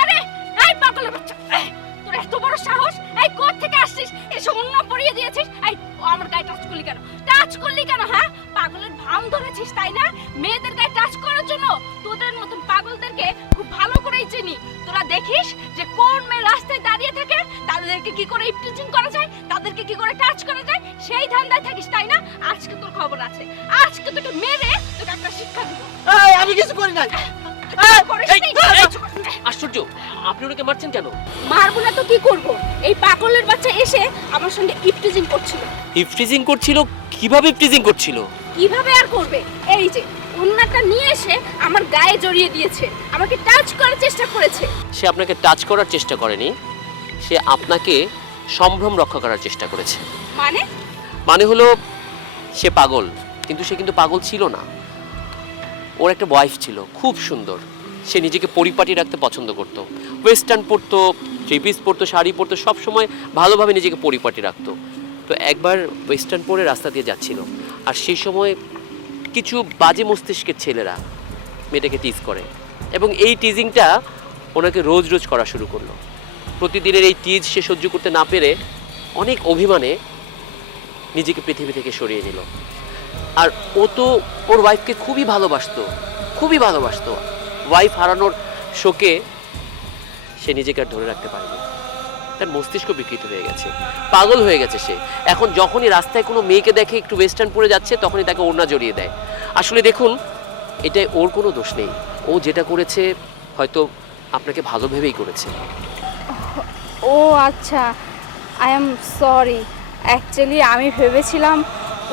আরে এই পাগলের বাচ্চা, তোর এত বড় সাহস! এই কোথা থেকে আসছিস? এসব অন্য পরিয়ে দিয়েছিস? এই আমার গায়ে টাচ করলি কেন? টাচ করলি কেন? হ্যাঁ, পাগলের ভান ধরেছিস তাই না? মেয়েদের গায়ে টাচ করার জন্য তোদের মতন পাগলদেরকে খুব ভালো করেই চিনি। তোরা দেখিস যে কোন মেয়ে রাস্তায় দাঁড়িয়ে থাকে, তাদেরকে কি করে ইপটিজিং করা যায়, তাদেরকে কি করে টাচ করা যায়, সেই ধান্দায় থাকিস তাই না? আজকে তোর খবর আছে, আজকে তোকে মেরে তোকে একটা শিক্ষা দিব। এই আমি কিছু করি নাই। আশ্চর্য, আপনি ওনাকে মারছেন কেন? মারবো না তো কি করব? এই পাগলের বাচ্চা এসে আমার সঙ্গে ইপটিজিং করছিল। ইফটিজিং করছিল? কিভাবে ইফটিজিং করছিল? কিভাবে আর করবে? এই যে ওন্নাটা নিয়ে এসে আমার গায়ে জড়িয়ে দিয়েছে, আমাকে টাচ করার চেষ্টা করেছে। সে আপনাকে টাচ করার চেষ্টা করেনি, সে আপনাকে সম্ভ্রম রক্ষা করার চেষ্টা করেছে। মানে? মানে হলো সে পাগল, কিন্তু সে কিন্তু পাগল ছিল না। ওর একটা ওয়াইফ ছিল, খুব সুন্দর। সে নিজেকে পরিপাটি রাখতে পছন্দ করতো, ওয়েস্টার্ন পরতো, থ্রি পিস পরতো, শাড়ি পরতো, সবসময় ভালোভাবে নিজেকে পরিপাটি রাখতো। তো একবার ওয়েস্টার্ন পরে রাস্তা দিয়ে যাচ্ছিল, আর সেই সময় কিছু বাজে মস্তিষ্কের ছেলেরা মেয়েটাকে টিজ করে, এবং এই টিজিংটা ওনাকে রোজ রোজ করা শুরু করলো। প্রতিদিনের এই টিজ সে সহ্য করতে না পেরে অনেক অভিমানে নিজেকে পৃথিবী থেকে সরিয়ে নিল। আর ও তো ওর ওয়াইফকে খুবই ভালোবাসতো, খুবই ভালোবাসতো। ওয়াইফ হারানোর শোকে সে নিজেকে আর ধরে রাখতে পারেনি, তার মস্তিষ্ক বিকৃত হয়ে গেছে, পাগল হয়ে গেছে সে। এখন যখনই রাস্তায় কোনো মেয়েকে দেখে একটু ওয়েস্টার্ন পরে যাচ্ছে, তখনই তাকে ওড়না জড়িয়ে দেয়। আসলে দেখুন, এটাই ওর কোনো দোষ নেই। ও যেটা করেছে হয়তো আপনাকে ভালো ভেবেই করেছে। ও আচ্ছা, আই এম সরি। অ্যাকচুয়ালি আমি ভেবেছিলাম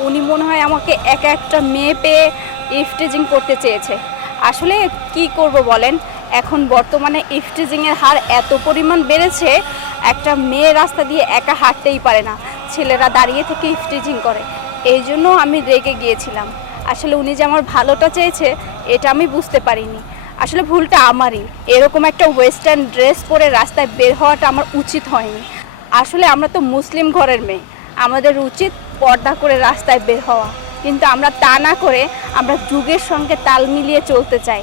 উনি মনে হয় আমাকে একা একটা মেয়ে পেয়ে ইফটিজিং করতে চেয়েছে। আসলে কি করব বলেন, এখন বর্তমানে ইফটিজিংয়ের হার এত পরিমাণ বেড়েছে, একটা মেয়ে রাস্তা দিয়ে একা হাঁটতেই পারে না, ছেলেরা দাঁড়িয়ে থেকে ইফটিজিং করে। এই জন্য আমি রেগে গিয়েছিলাম। আসলে উনি যে আমার ভালোটা চেয়েছে এটা আমি বুঝতে পারিনি। আসলে ভুলটা আমারই, এরকম একটা ওয়েস্টার্ন ড্রেস পরে রাস্তায় বের হওয়াটা আমার উচিত হয়নি। আসলে আমরা তো মুসলিম ঘরের মেয়ে, আমাদের উচিত পর্দা করে রাস্তায় বের হওয়া, কিন্তু আমরা তা না করে আমরা যুগের সঙ্গে তাল মিলিয়ে চলতে চাই।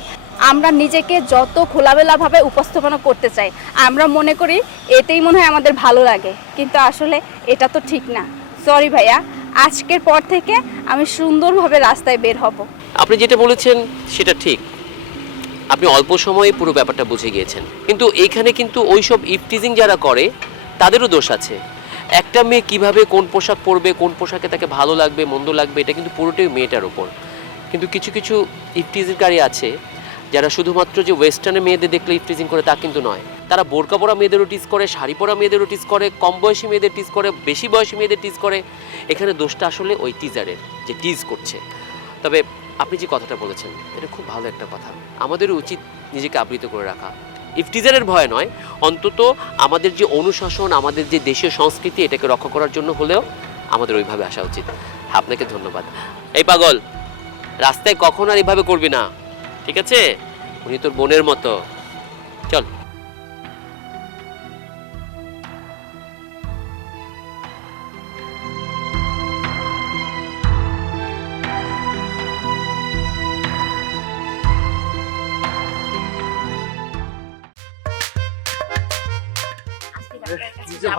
আমরা নিজেকে যত খোলামেলাভাবে উপস্থাপনা করতে চাই, আমরা মনে করি এতেই মনে হয় আমাদের ভালো লাগে, কিন্তু আসলে এটা তো ঠিক না। সরি ভাইয়া, আজকের পর থেকে আমি সুন্দরভাবে রাস্তায় বের হব। আপনি যেটা বলেছেন সেটা ঠিক, আপনি অল্প সময়ে পুরো ব্যাপারটা বুঝে গিয়েছেন। কিন্তু এইখানে কিন্তু ওইসব ইফটিজিং যারা করে তাদেরও দোষ আছে। একটা মেয়ে কিভাবে কোন পোশাক পরবে, কোন পোশাকে তাকে ভালো লাগবে মন্দ লাগবে, এটা কিন্তু পুরোটাই মেয়েটার ওপর। কিন্তু কিছু কিছু ইফটিজিংকারী আছে যারা শুধুমাত্র যে ওয়েস্টার্নে মেয়েদের দেখলে ইফটিজিং করে তা কিন্তু নয়। তারা বোরকা পরা মেয়েদেরও টিজ করে, শাড়ি পরা মেয়েদেরও টিজ করে, কম বয়সী মেয়েদের টিজ করে, বেশি বয়সী মেয়েদের টিজ করে। এখানে দোষটা আসলে ওই টিজারের, যে টিজ করছে। তবে আপনি যে কথাটা বলেছেন এটা খুব ভালো একটা কথা। আমাদেরও উচিত নিজেকে আবৃত করে রাখা, ইফটিজারের ভয় নয়, অন্তত আমাদের যে অনুশাসন, আমাদের যে দেশীয় সংস্কৃতি, এটাকে রক্ষা করার জন্য হলেও আমাদের ওইভাবে আসা উচিত। আপনাকে ধন্যবাদ। এই পাগল, রাস্তায় কখন আর এভাবে করবি না, ঠিক আছে? উনি তোর বোনের মতো। চল।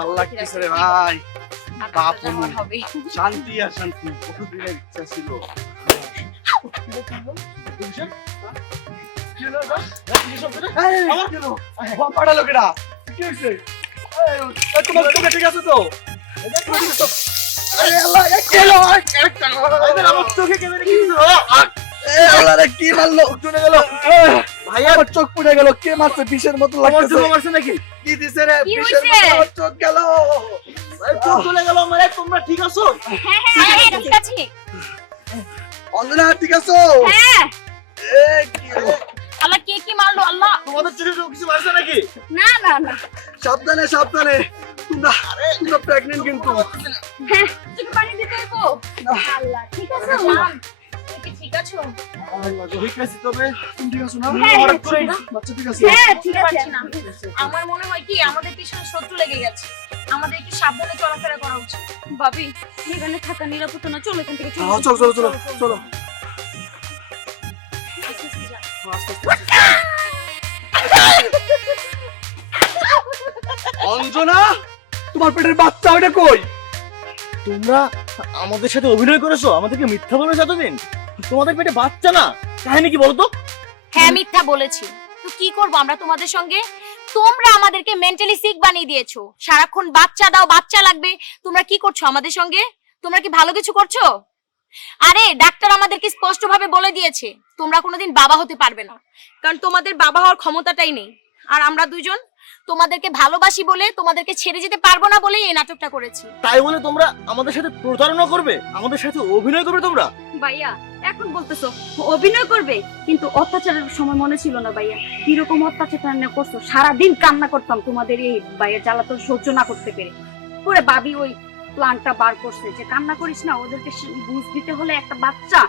ভালো লাগতেছে রে ভাই, শান্তি আর শান্তি, বহুদিনের ইচ্ছা ছিল। ঠিক আছে তো? কি মারলো? ভাই আমার চোখ পুড়ে গেল। কে মারছে? বিষের মতো লাগছে নাকি? কি দিছে রে? বিষের মতো আমার চোখ গেল, চোখ চলে গেল। মানে তোমরা ঠিক আছো? হ্যাঁ ঠিক আছি। অঞ্জনা ঠিক আছো? হ্যাঁ। আল্লাহ কে কি মারলো? আল্লাহ, তোমাদের চোখে কিছু মারছে নাকি? না না না, সাবধানে সাবধানে, তোমরা প্রেগন্যান্ট কিন্তু। হ্যাঁ তুমি পানি দিতে হইবো। আল্লাহ ঠিক আছে। ঠিক আছো? ঠিক আছে, তবে তুমি ঠিক আছো না? হ্যাঁ বাচ্চা ঠিক আছে? হ্যাঁ ঠিক আছে। আমার মনে হয় কি আমাদের পিছনে শত্রু লেগে গেছে, আমাদের একটু সাবধানে চলাফেরা করা উচিত। ভাবি এখানে থাকা নিরাপত্তা না, চলো এখান থেকে চলো চলো চলো চলো। আস্তে আস্তে। অঞ্জনা, তোমার পেটের বাচ্চা ওটা কই? তোমরা আমাদের সাথে অভিনয় করেছো, আমাদেরকে মিথ্যা বলেছো এতদিন। তোমাদের পেটে বাচ্চা না, কাহিনী কি বলো তো? হ্যাঁ মিথ্যা বলেছি, তো কি করব আমরা তোমাদের সঙ্গে? তোমরা আমাদেরকে মেন্টালি সিক বানিয়ে দিয়েছো, সারাক্ষণ বাচ্চা দাও, বাচ্চা লাগবে। তোমরা কি করছো আমাদের সঙ্গে? তোমরা কি ভালো কিছু করছো? আরে ডাক্তার আমাদেরকে স্পষ্টভাবে বলে দিয়েছে তোমরা কোনোদিন বাবা হতে পারবে না, কারণ তোমাদের বাবা হওয়ার ক্ষমতাটাই নেই। আর আমরা দুইজন তোমাদেরকে ভালোবাসি বলে, তোমাদেরকে ছেড়ে যেতে পারবো না বলেই এই নাটকটা করেছি। তাই বলে তোমরা আমাদের সাথে প্রতারণা করবে, আমাদের সাথে অভিনয় করবে তোমরা? ভাইয়া এখন বলতেছো অভিনয় করবে, কিন্তু অত্যাচারের সময় মনে ছিল না ভাইয়া কিরকম অত্যাচার করছো? সারাদিন কান্না করতাম তোমাদের এই ভাইয়ের জ্বালাতন সহ্য না করতে পেরে। পরে ভাবি ওই প্ল্যানটা বার করছে যে কান্না করিস না, ওদেরকে বুঝ দিতে হলে একটা বাচ্চা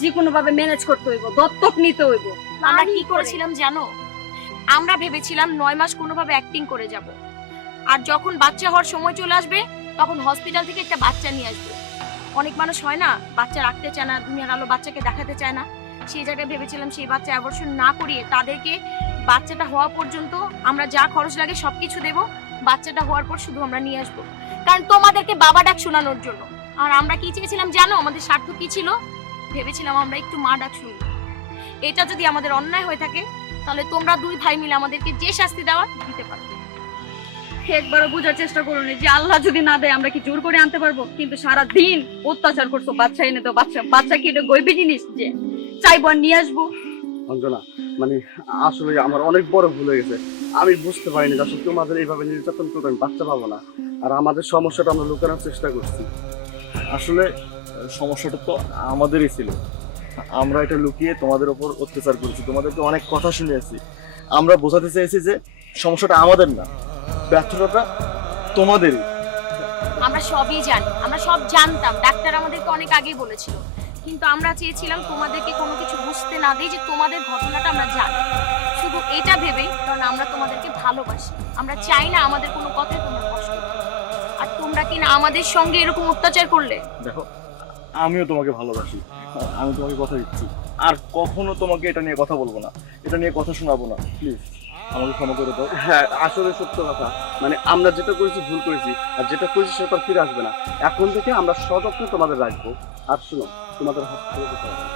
যে কোনো ভাবে ম্যানেজ করতে হইব, দত্তক নিতে হইব। আমরা কি করেছিলাম জানো? আমরা ভেবেছিলাম 9 মাস কোনোভাবে অ্যাক্টিং করে যাব, আর যখন বাচ্চা হওয়ার সময় চলে আসবে তখন হসপিটাল থেকে একটা বাচ্চা নিয়ে আসবে। অনেক মানুষ হয় না, বাচ্চা রাখতে চায় না, দুনিয়ার আলো বাচ্চাকে দেখাতে চায় না। সেই জায়গায় ভেবেছিলাম সেই বাচ্চা অ্যাবর্শন না করিয়ে তাদেরকে বাচ্চাটা হওয়া পর্যন্ত আমরা যা খরচ লাগে সবকিছু দেব, বাচ্চাটা হওয়ার পর শুধু আমরা নিয়ে আসবো, কারণ তোমাদেরকে বাবা ডাক শোনানোর জন্য। আর আমরা কি চেয়েছিলাম জানো? আমাদের স্বার্থ কি ছিল? ভেবেছিলাম আমরা একটু মা ডাক শুনবো। এটা যদি আমাদের অন্যায় হয়ে থাকে তাহলে তোমরা দুই ভাই মিলে আমাদেরকে যে শাস্তি দেওয়ার দিতে পারো। একবারও বোঝার চেষ্টা করুন যে আল্লাহ যদি না দেয় আমরা কি জোর করে আনতে পারবো? কিন্তু সারা দিন অত্যাচার করছো, বাচ্চা এনে দাও, বাচ্চা কি এটা গইবে জিনিস যে চাইবো আর নিয়ে আসবো? অঞ্জনা, মানে আসলে আমার অনেক বড় ভুল হয়ে গেছে। আমি বুঝতে পারিনি যে আসলে তোমাদের এইভাবে নির্যাতন করবে আমি বাচ্চা পাবো না। আর আমাদের সমস্যাটা আমরা লুকানোর চেষ্টা করছি। আসলে সমস্যাটা তো আমাদেরই ছিল, আমরা এটা লুকিয়ে তোমাদের উপর অত্যাচার করেছি, তোমাদেরকে অনেক কথা শুনিয়েছি। আমরা বোঝাতে চেয়েছি যে সমস্যাটা আমাদের না, ব্যর্থতাটা তোমাদেরই। আমরা সবই জানি, আমরা সব জানতাম, ডাক্তার আমাদেরকে অনেক আগেই বলেছিল, কিন্তু আমরা চেয়েছিলাম তোমাদেরকে কোনো কিছু বুঝতে না দিই যে তোমাদের ঘটনাটা আমরা জানি, শুধু এটা ভেবে, কারণ আমরা তোমাদেরকে ভালোবাসি। আমরা চাই না আমাদের কোনো কথায় তোমরা কষ্ট পাও। আর তোমরা কি না আমাদের সঙ্গে এরকম অত্যাচার করলে? দেখো, আমিও তোমাকে ভালোবাসি, আমি তোমাকে কথা দিচ্ছি, আর কখনো তোমাকে এটা নিয়ে কথা বলবো না, এটা নিয়ে কথা শোনাবো না। প্লিজ আমাকে ক্ষমা করে দাও। হ্যাঁ, আসলে সত্য কথা, মানে আমরা যেটা করেছি ভুল করেছি, আর যেটা করেছি সেটা আর ফিরে আসবে না। এখন থেকে আমরা সযত্নে তোমাদের রাখবো। আর শুনো, তোমাদের হসপিটালে যেতে হবে না।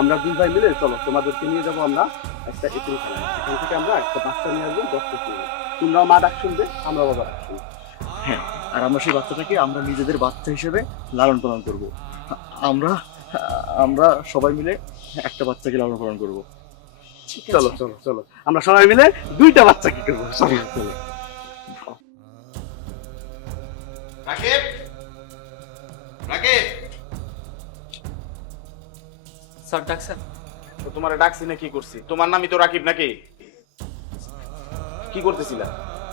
আমরা দুই ভাই মিলে চলো তোমাদেরকে নিয়ে যাবো আমরা একটা এতিমখানায়। এখান থেকে আমরা একটা বাচ্চা নিয়ে আসবো, দত্তক নিয়ে। তোমরাও মা ডাক শুনবে, আমরা বাবা ডাক শুনবো। হ্যাঁ, আর আমরা সেই বাচ্চাটাকে আমরা নিজেদের বাচ্চা হিসেবে লালন পালন করবো। আমরা আমরা সবাই মিলে একটা বাচ্চাকে লালন পালন করবো। ঠিক চলো আছে, চলো চলো, আমরা সবাই মিলে দুইটা বাচ্চা কি করবো। চলো চলো। রাকিব, রাকিব, স্যার ডাকছেন? তো তোমার ডাকছি না কি করছি? তোমার নামই তো রাকিব নাকি? কি করতেছিলা?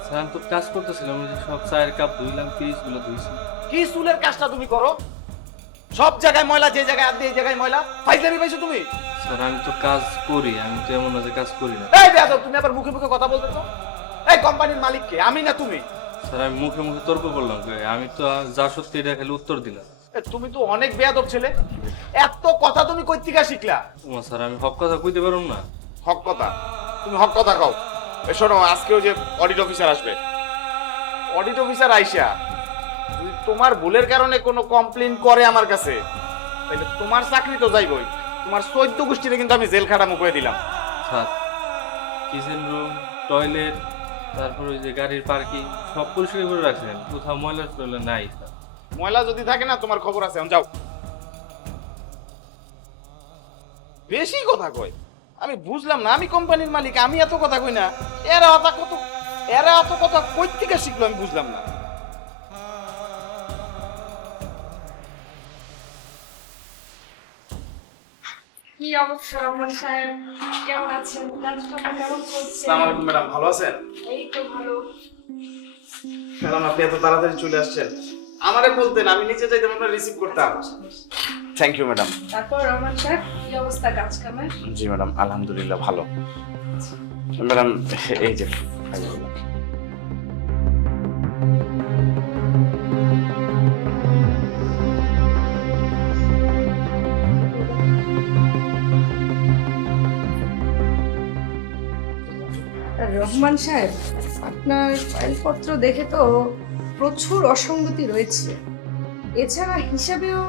স্যার আমি তো কাজ করতেছিলাম, ওই যে সব চায়ের কাপ ধুইলাম, ফ্রিজগুলো ধুইছি। কি চুলের কাজটা তুমি করো? সব জায়গায় ময়লা, যে জায়গায় হাত দিয়ে এই জায়গায় ময়লা। ফাইজলামি পাইছো তুমি? স্যার আমি তো কাজ করি, আমি তো এমন না যে কাজ করি না। এই বেয়াদব, তুমি আবার মুখে মুখে কথা বলতে তো? এই কোম্পানির মালিক কে, আমি না তুমি? স্যার আমি মুখে মুখে তর্ক করলাম কই? আমি তো যা সত্যি এটা খালি উত্তর দিলাম। এ, তুমি তো অনেক বেয়াদব ছেলে। এত কথা তুমি কই থেকে শিখলা? ও স্যার আমি হক কথা কইতে পারুম না। হক কথা? তুমি হক কথা কও। এ শোনো, আজকে ওই যে অডিট অফিসার আসবে, অডিট অফিসার আইসা যদি তোমার ভুলের কারণে কোনো কমপ্লেইন করে আমার কাছে, তাহলে তোমার চাকরি তো যাইবই। তোমার 14 গোষ্ঠীতে কিন্তু আমি জেল খাটা মুখে দিলাম। স্যার কিচেন রুম, টয়লেট, তারপর ওই যে গাড়ির পার্কিং সব পরিষ্কার করে রাখছেন, কোথাও ময়লা টয়লা নাই স্যার। ময়লা যদি থাকে না, তোমার খবর আছে, এখন যাও। বেশি কথা কয়, আমি বুঝলাম না। আমি কোম্পানির মালিক, আমি এত কথা কই না। এরা এত কথা কই থেকে শিখলো আমি বুঝলাম না। কি অবস্থা রহমান সাহেব, কেমন আছেন? কাজটা কেমন চলছে? আসসালামু আলাইকুম ম্যাডাম, ভালো আছেন? এই তো ভালো। ম্যাডাম আপনি এত তাড়াতাড়ি চলে আসছেন, আমারে বলতেন, আমি নিচে যাইতাম, আপনার রিসিভ করতাম। Thank you madam. তারপর রহমান সাহেব কি অবস্থা কাজ কামের? জি ম্যাডাম, আলহামদুলিল্লাহ ভালো। ম্যাডাম এই যে রহমান সাহেব, আপনার ফাইলপত্র দেখে তো প্রচুর অসঙ্গতি রয়েছে, এছাড়া হিসাবেও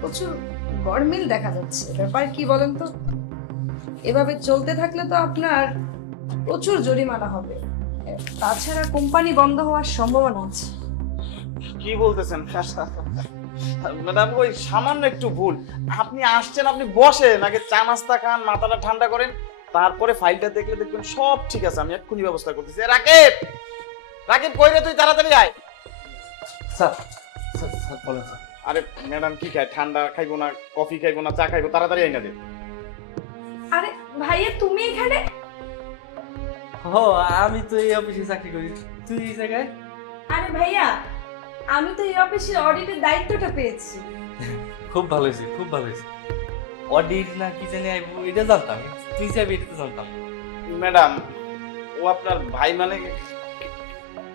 প্রচুর গরমিল দেখা যাচ্ছে। ব্যাপার কি বলেন তো? এভাবে চলতে থাকলে তো আপনার প্রচুর জরিমানা হবে, তাছাড়া কোম্পানি বন্ধ হওয়ার সম্ভাবনা আছে। কি বলতেছেন ম্যাডাম? ওই সামান্য একটু ভুল। আপনি আসছেন, আপনি বসেন, আগে চা নাস্তা খান, মাথাটা ঠান্ডা করেন, তারপরে ফাইলটা দেখলে দেখবেন সব ঠিক আছে। আমি এক্ষুনি ব্যবস্থা করতেছি। রাকিব, রাকিব কই রে তুই? তাড়াতাড়ি আয়। স্যার বলেন স্যার। আরে ম্যাডাম কি খায়? ঠান্ডা খাইবো না, কফি খাইবো না, চা খাইবো? তাড়াতাড়ি আইনা দে। আরে ভাইয়া, তুমি এখানে? ও আমি তো এই অফিসে চাকরি করি, তুই এই জায়গায়? আরে ভাইয়া, আমি তো এই অফিসের অডিটের দায়িত্বটা পেয়েছি। খুব ভালো হয়েছে, খুব ভালো হয়েছে। অডিট না কি জানি আইবো এটা জানতাম, তুই যাবি এটা তো জানতাম। ম্যাডাম, ও আপনার ভাই মানে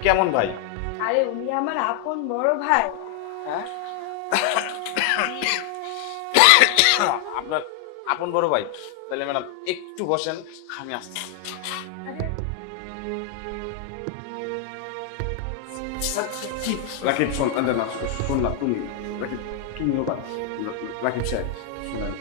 কেমন ভাই? আরে উনি আমার আপন বড় ভাই। হ্যাঁ? আপনার আপন বড় ভাই? তাহলে ম্যাডাম একটু বসেন, আমি আসছি। রাকিব শোন, না শোন না, তুমি রাকিব, তুমিও রাকিব সাহেব শুনেন,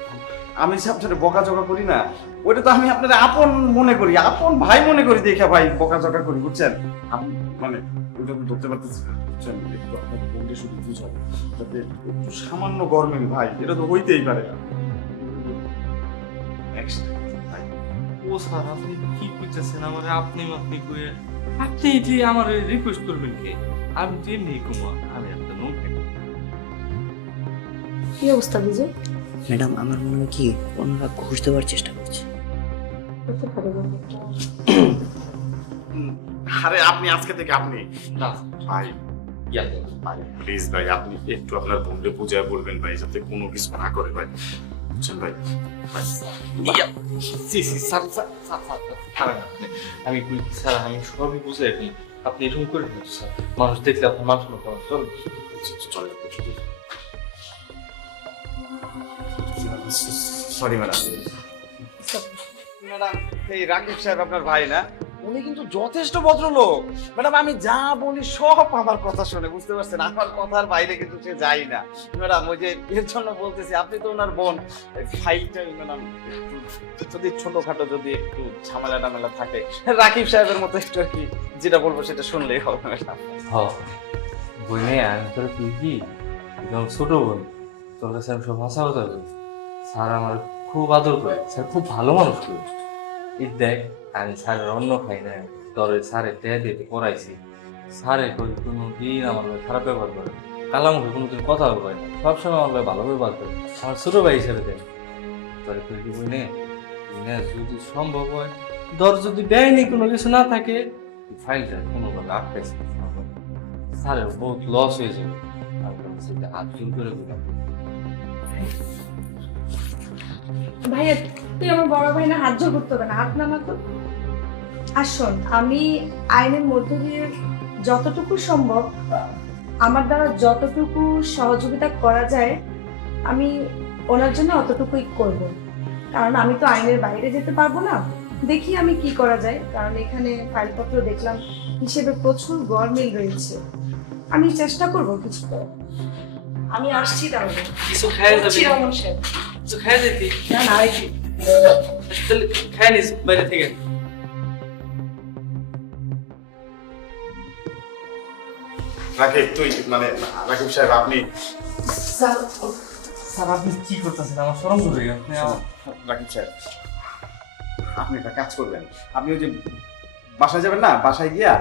আমি যে আপনার বকাঝকা করি না, ওইটা তো আমি আপনার আপন মনে করি, আপন ভাই মনে করি দেখা ভাই বকাঝকা করি, বুঝছেন? আপনি মানে ওইটা তো ধরতে পারতেছি না, বুঝছেন? একটু আপনার বন্ধু শুধু বুঝাও, যাতে একটু সামান্য গরমের ভাই, এটা তো হইতেই পারে না। ও স্যার, আপনি কি করতেছেন? আমার আপনি কইয়ে আপনি এটি আমার রিকোয়েস্ট করবেন কে? আমি তো এমনি কুমা, আমি একটা নুন খাই। কি অবস্থা বিজয়? ম্যাডাম, আমার মনে হয় কি ওনারা ঘুষ দেওয়ার চেষ্টা করছে। আরে আপনি আজকে থেকে আপনি না ভাই, ইয়া ভাই প্লিজ ভাই, আপনি একটু আপনার বন্ধু পূজায় বলবেন ভাই, যাতে কোনো কিছু না করে ভাই, বুঝছেন ভাই? স্যার আমি স্যার আমি সবই বুঝে এখন আপনি এরকম করে ফেলছেন স্যার, মানুষ দেখলে আপনার মানুষ চলুন চলে সরি ম্যাডাম। ম্যাডাম, এই রাকিব সাহেব আপনার ভাই না? উনি কিন্তু যথেষ্ট ভদ্রলোক ম্যাডাম, আমি যা বলি সব আমার কথা শুনে, বুঝতে পারছেন? আমার কথার বাইরে কিন্তু সে যাই না ম্যাডাম। ওই যে এর জন্য বলতেছি, আপনি তো ওনার বোন, ফাইলটা ম্যাডাম যদি ছোটখাটো যদি একটু ঝামেলা টামেলা থাকে, রাকিব সাহেবের মতো একটু আর কি যেটা বলবো সেটা শুনলেই হবে ম্যাডাম। বইনে আমি তোর তুই কি একদম ছোট বোন, তোর কাছে আমি সব ভাষা কথা বলি। স্যার আমার খুব আদর করে, স্যার খুব ভালো মানুষ করে। এই দেখ, আমি স্যারের অন্য খাই না, তোর স্যারের টেয়া দিয়ে পড়াইছি। স্যারে কোনো দিন আমার খারাপ ব্যবহার করে, কালা মুখে কোনোদিন কথা বলে না, সবসময় আমার ভালো ব্যবহার করে, আমার ছোট ভাই হিসেবে দেয়। তোর তুই কি বই নে, যদি সম্ভব হয়, ধর যদি দেয়নি কোনো কিছু না থাকে, ফাইলটা কোনোভাবে আটকাইছে, স্যারের বহুত লস হয়ে যাবে। আমি সেটা হাত জোর করে দিলাম। ভাইয়া, তুই আমার বড় ভাই না, হাত জোর করতে হবে না, হাত নামা তো। আর শোন, আমি আইনের মধ্য দিয়ে যতটুকু সম্ভব, আমার দ্বারা যতটুকু সহযোগিতা করা যায়, আমি ওনার জন্য অতটুকুই করব। কারণ আমি তো আইনের বাইরে যেতে পারবো না, দেখি আমি কি করা যায়। কারণ এখানে ফাইলপত্র দেখলাম হিসেবে প্রচুর গরমিল রয়েছে, আমি চেষ্টা করব কিছু করার। আমি আসছি তাহলে। কিছু খায় যাবে? রহমান সাহেব, কিছু খায় যেতি? না না, এই যে। তাহলে খায় নিস বাইরে থেকে। রাকিব, তুই মানে রাকিব সাহেব আপনি, স্যার আপনি কি করতেছেন? আমার শরম করে আপনি রাকিব সাহেব আপনি একটা কাজ করবেন, আপনি ওই যে বাসায় যাবেন না, বাসায় গিয়া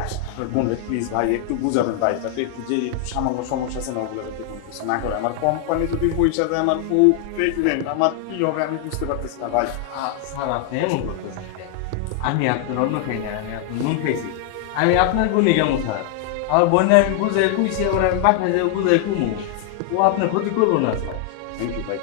বোনরে প্লিজ ভাই একটু বুঝাবেন ভাই, যাতে একটু যে সামান্য সমস্যা আছে না ওগুলো যাতে কোনো কিছু না করে। আমার কোম্পানি যদি পয়সা দেয়, আমার বউ প্রেগনেন্ট, আমার কি হবে আমি বুঝতে পারতেছি না ভাই। স্যার আপনি এমন করতেছেন, আমি আপনার অন্য খাই না, আমি আপনার নুন খাইছি, আমি আপনার গুণে কেমন স্যার? আমার বোনে আমি বুঝাই কুইছি, আবার আমি বাসায় যাই বুঝাই কুমু, ও আপনার ক্ষতি করবো না স্যার। থ্যাংক ইউ ভাই।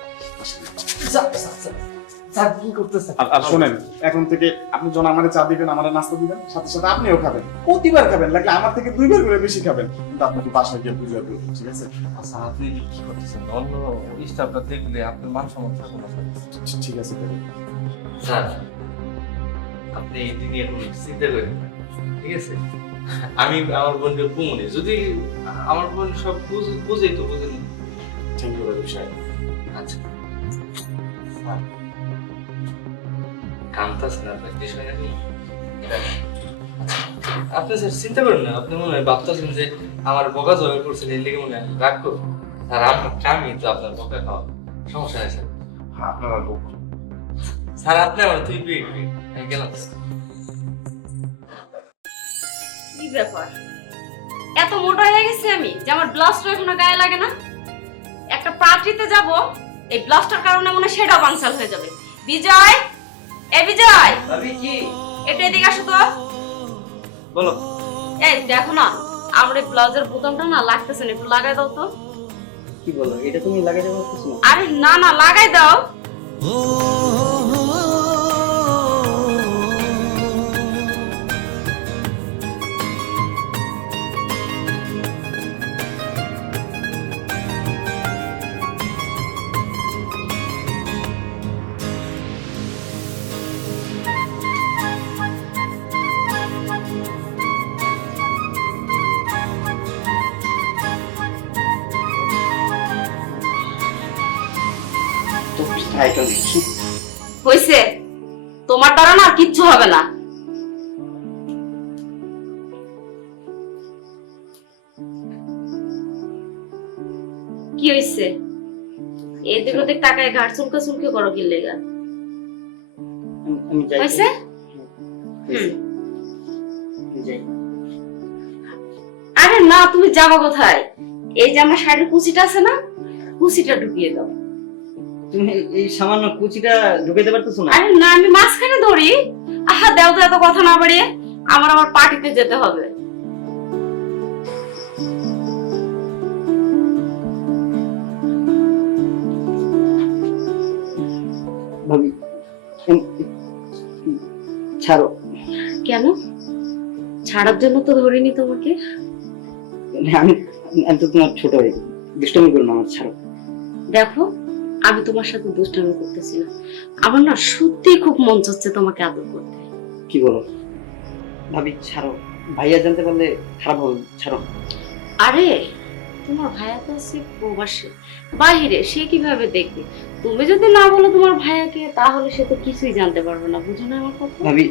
স্যার কি করতেছেন? আর শোনেন, এখন থেকে আপনি যখন আমার চা দিবেন, আমার নাস্তা দিবেন, সাথে সাথে আপনিও খাবেন, প্রতিবার খাবেন, লাগলে আমার থেকে 2 বার করে বেশি খাবেন, কিন্তু আপনাকে বাসায় গিয়ে বুঝাই দেবো, ঠিক আছে? আচ্ছা আপনি কি করতেছেন? অন্য স্টাফটা দেখলে আপনার মান সম্মান থাকবে না ঠিক আছে ভাই। স্যার। আপনি এই দিনে কোনো চিন্তা করেন না। ঠিক আছে? আমি আমার বোনকে কুমনে যদি আমার বোন সব বুঝেই তো বুঝেন চিন্তা করার বিষয় না। আচ্ছা স্যার, কামতাছেন আপনার বিষয় নাকি? আচ্ছা, আপনি স্যার চিন্তা করেন না, আপনি মনে হয় ভাবতেছেন যে আমার বকা জয় করছেন এর লেগে মনে হয় রাগ করবো। আর আমার কামই তো আপনার বকা খাওয়া, সমস্যা আছে স্যার। আপনারা স্যার আপনি আমার তুই আমি গেলাম। কি ব্যাপার, এত মোটা হয়ে গেছি আমি যে আমার ব্লাস্টার এখনো গায়ে লাগে না? একটা পার্টিতে যাব, এই ব্লাস্টার কারণে মনে হয় সেটাও ক্যান্সেল হয়ে যাবে। বিজয়, এ বিজয়, ভাবি কি একটু এদিকে আসো তো। বলো? এই দেখো না, আমার এই ব্লাউজের বোতামটা না লাগতেছে না, একটু লাগাই দাও তো। কি বলো, এটা তুমি লাগাইতে পারতেছ না? আরে না না, লাগাই দাও। তো টাইটল দেখি। হইছে, তোমার দ্বারা না কিচ্ছু হবে না। কি হইছে? এদিক ওদিক তাকায় ঘাট চুলকে চুলকে করো কি লেগা? আমি যাই। হইছে? আমি যাই। আরে না, তুমি যাবা কোথায়? এই যে আমার শাড়ির কুচিটা আছে না, কুচিটা ঢুকিয়ে দাও। তুমি এই সামান্য কুচিটা ঢুকাইতে পারতেছ না? আরে না, আমি মাঝখানে ধরি। আহা দাও তো, এত কথা না বাড়িয়ে, আমার পার্টিতে যেতে হবে। ভাবি ছাড়ো। কেন? ছাড়ার জন্য তো ধরিনি তোমাকে। আমি আমি তো তোমার ছোট ভাই, দুষ্টামি করো না, আমার ছাড়ো। দেখো, আমি তোমার সাথে দুষ্টামি করতেছি না, আমার না সত্যি খুব মন চাচ্ছে তোমাকে আদর করতে। কি বলো ভাবি? ছাড়ো, ভাইয়া জানতে পারলে খারাপ হবে, ছাড়ো। আরে তোমার ভাইয়া তো আছে প্রবাসে, বাহিরে, সে কিভাবে দেখবে? তুমি যদি না বলো তোমার ভাইয়াকে, তাহলে সে তো কিছুই জানতে পারবে না, বুঝো না আমার কথা? ভাবি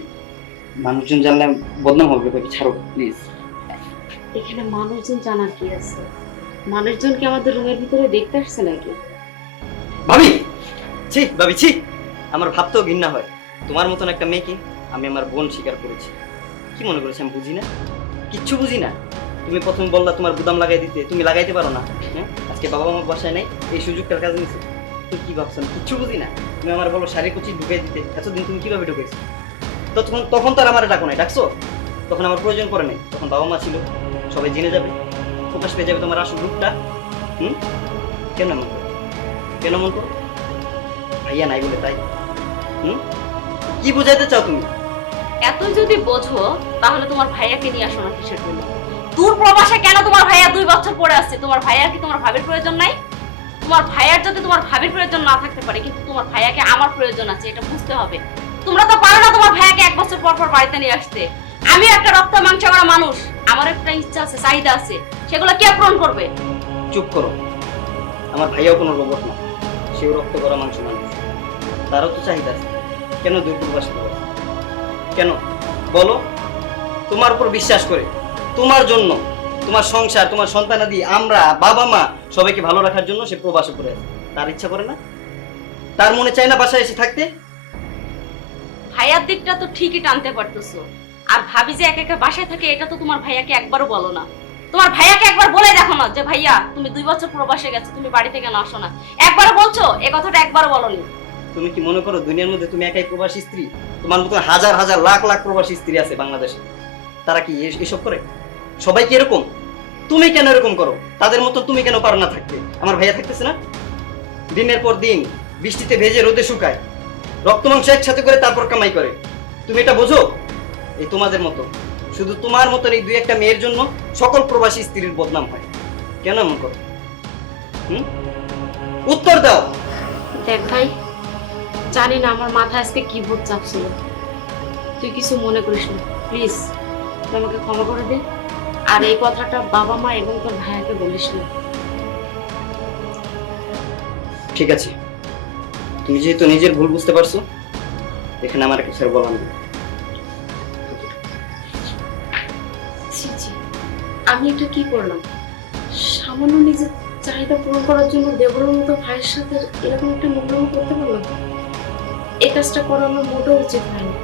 মানুষজন জানলে বদনাম হবে, ভাবি ছাড়ো প্লিজ। এখানে মানুষজন জানার কি আছে? মানুষজন কি আমাদের রুমের ভিতরে দেখতে আসছে নাকি? ভাবি ছি, ভাবি ছি, আমার ভাবতেও ঘৃণা হয়। তোমার মতন একটা মেয়েকে আমি আমার বোন স্বীকার করেছি। কি মনে করেছি আমি বুঝি না? কিচ্ছু বুঝি না। তুমি প্রথম বললা তোমার বুদাম লাগাই দিতে, তুমি লাগাইতে পারো না। হ্যাঁ, আজকে বাবা মা বাসায় নাই, এই সুযোগটার কাজে নিছে। তুমি কি ভাবছো? আমি কিচ্ছু বুঝি না। তুমি আমার বলো শাড়ি কুচি ঢুকাই দিতে, এতদিন তুমি কিভাবে ঢুকেছো? তখন তো আর আমার ডাকো নাই, ডাকছো তখন আমার প্রয়োজন পড়ে নাই। তখন বাবা মা ছিল, সবাই জেনে যাবে, প্রকাশ পেয়ে যাবে তোমার আসল রূপটা। কেন এমন করো? কেন মন করো? ভাইয়া নাই বলে তাই? কি বুঝাইতে চাও তুমি? এত যদি বোঝো, তাহলে তোমার ভাইয়াকে নিয়ে আসো না কিসের জন্য? দূর প্রবাসে কেন তোমার ভাইয়া 2 বছর পরে আসছে? তোমার ভাইয়ার কি তোমার ভাবির প্রয়োজন নাই? তোমার ভাইয়ার যদি তোমার ভাবির প্রয়োজন না থাকতে পারে, কিন্তু তোমার ভাইয়াকে আমার প্রয়োজন আছে, এটা বুঝতে হবে। তোমরা তো পারো না তোমার ভাইয়াকে 1 বছর পর পর বাড়িতে নিয়ে আসতে। আমি একটা রক্ত মাংস করা মানুষ, আমার একটা ইচ্ছা আছে, চাহিদা আছে, সেগুলো কে পূরণ করবে? চুপ করো। আমার ভাইয়াও কোনো রোবট না, সেও রক্ত করা মাংস মানুষ, তারও তো চাহিদা আছে। কেন দুর্বল কেন বলো? তোমার উপর বিশ্বাস করে, তোমার জন্য, তোমার সংসার, তোমার সন্তানাদি, আমরা বাবা মা সবাইকে ভালো রাখার জন্য সে প্রবাসে পড়ে আছে। তার ইচ্ছা করে না? তার মনে চায় না বাসায় এসে থাকতে? ভাইয়ার দিকটা তো ঠিকই টানতে পারতেছো, আর ভাবি যে একা একা বাসায় থাকে, এটা তো তোমার ভাইয়াকে একবারও বলো না। তোমার ভাইয়াকে একবার বলে দেখো না যে ভাইয়া তুমি 2 বছর প্রবাসে গেছো, তুমি বাড়িতে কেন আসো না? একবারও বলছো? এই কথাটা একবারও বলনি। তুমি কি মনে করো দুনিয়ার মধ্যে তুমি একাই প্রবাসী স্ত্রী? তোমার মতো হাজার হাজার লাখ লাখ প্রবাসী স্ত্রী আছে বাংলাদেশে, তারা কি এসব করে? সবাই কি এরকম? তুমি কেন এরকম করো? তাদের মতো তুমি কেন পারো না থাকতে? আমার ভাইয়া থাকতেছে না, দিনের পর দিন বৃষ্টিতে ভেজে রোদে শুকায়, রক্ত মাংস একসাথে করে তারপর কামাই করে। তুমি এটা বোঝো? এই তোমাদের মতো, শুধু তোমার মতন এই 2-1টা মেয়ের জন্য সকল প্রবাসী স্ত্রীর বদনাম হয়। কেন এমন করো? উত্তর দাও। দেখ ভাই, জানি না আমার মাথায় আজকে কি ভূত চাপছিল, তুই কিছু মনে করিস না প্লিজ। তুই আমাকে ক্ষমা করে দে, আর এই কথাটা বাবা মা এবং তোর ভাইয়াকে বলিস না। ঠিক আছে, তুমি যেহেতু নিজের ভুল বুঝতে পারছো, এখানে আমার কিছু আর বলার নেই। ছি ছি, আমি এটা কি করলাম? সামান্য নিজের চাহিদা পূরণ করার জন্য দেবরের মতো ভাইয়ের সাথে এরকম একটা নোংরামি করতে পারলাম? এই কাজটা করা আমার মোটেও উচিত হয়নি।